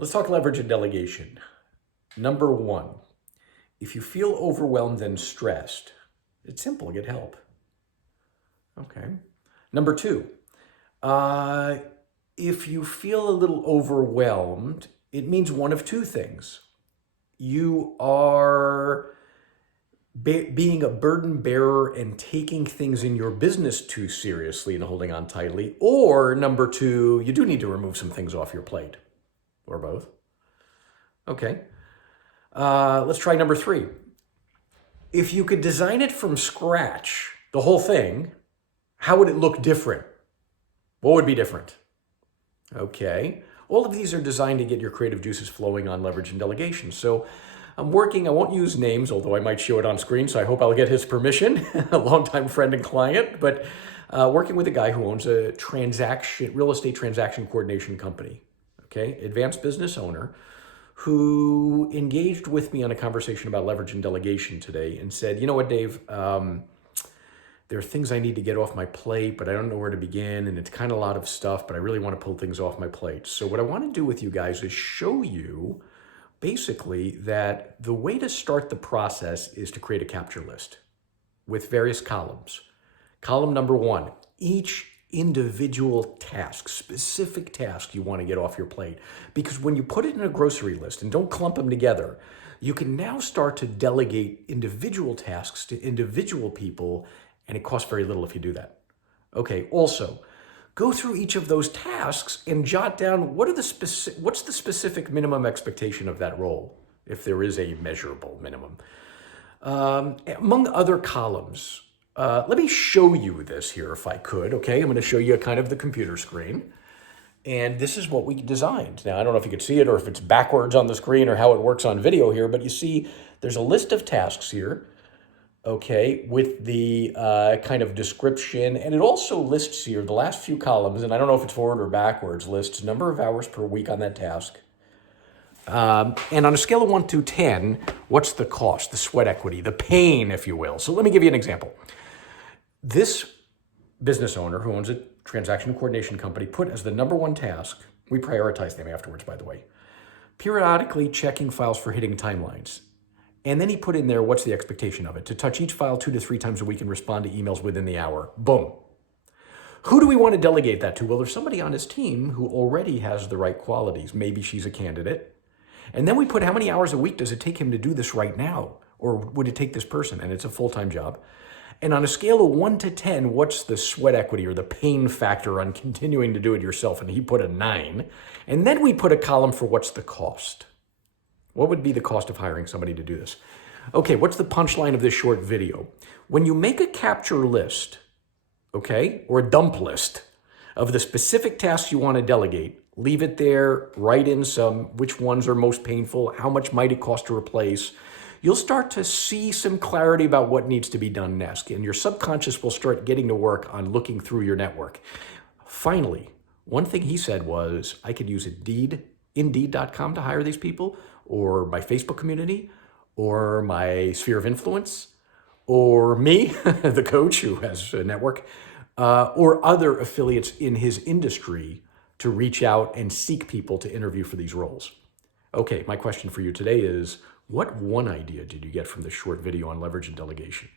Let's talk leverage and delegation. Number one, if you feel overwhelmed and stressed, it's simple, get help. Okay. Number two, if you feel a little overwhelmed, it means one of two things. You are being a burden bearer and taking things in your business too seriously and holding on tightly. Or number two, you do need to remove some things off your plate. Or both. Okay. Let's try number three. If you could design it from scratch, the whole thing, how would it look different? What would be different? Okay. All of these are designed to get your creative juices flowing on leverage and delegation. So I won't use names, although I might show it on screen, so I hope I'll get his permission, a longtime friend and client, but working with a guy who owns a real estate transaction coordination company, okay, advanced business owner, who engaged with me on a conversation about leverage and delegation today and said, you know what, Dave, there are things I need to get off my plate, but I don't know where to begin, and it's kind of a lot of stuff, but I really want to pull things off my plate. So what I want to do with you guys is show you basically that the way to start the process is to create a capture list with various columns. Column number one, each individual task, specific task you want to get off your plate. Because when you put it in a grocery list, and don't clump them together, you can now start to delegate individual tasks to individual people, and it costs very little if you do that. Okay, also, go through each of those tasks and jot down what's the specific minimum expectation of that role, if there is a measurable minimum. Among other columns, let me show you this here if I could, okay? I'm going to show you kind of the computer screen. And this is what we designed. Now, I don't know if you could see it or if it's backwards on the screen or how it works on video here, but you see there's a list of tasks here, okay, with the kind of description. And it also lists here the last few columns, and I don't know if it's forward or backwards, lists number of hours per week on that task. And on a scale of 1 to 10, what's the cost, the sweat equity, the pain, if you will? So let me give you an example. This business owner who owns a transaction coordination company put as the number one task, we prioritize them afterwards, by the way, periodically checking files for hitting timelines. And then he put in there, what's the expectation of it? To touch each file 2 to 3 times a week and respond to emails within the hour. Boom. Who do we want to delegate that to? Well, there's somebody on his team who already has the right qualities. Maybe she's a candidate. And then we put how many hours a week does it take him to do this right now? Or would it take this person? And it's a full-time job. And on a scale of 1 to 10, what's the sweat equity or the pain factor on continuing to do it yourself? And he put a 9. And then we put a column for what's the cost. What would be the cost of hiring somebody to do this? Okay, what's the punchline of this short video? When you make a capture list, okay, or a dump list of the specific tasks you want to delegate, leave it there, write in some, which ones are most painful, how much might it cost to replace. You'll start to see some clarity about what needs to be done next, and your subconscious will start getting to work on looking through your network. Finally, one thing he said was, I could use Indeed.com to hire these people, or my Facebook community, or my sphere of influence, or me, the coach who has a network, or other affiliates in his industry to reach out and seek people to interview for these roles. Okay, my question for you today is, what one idea did you get from this short video on leverage and delegation?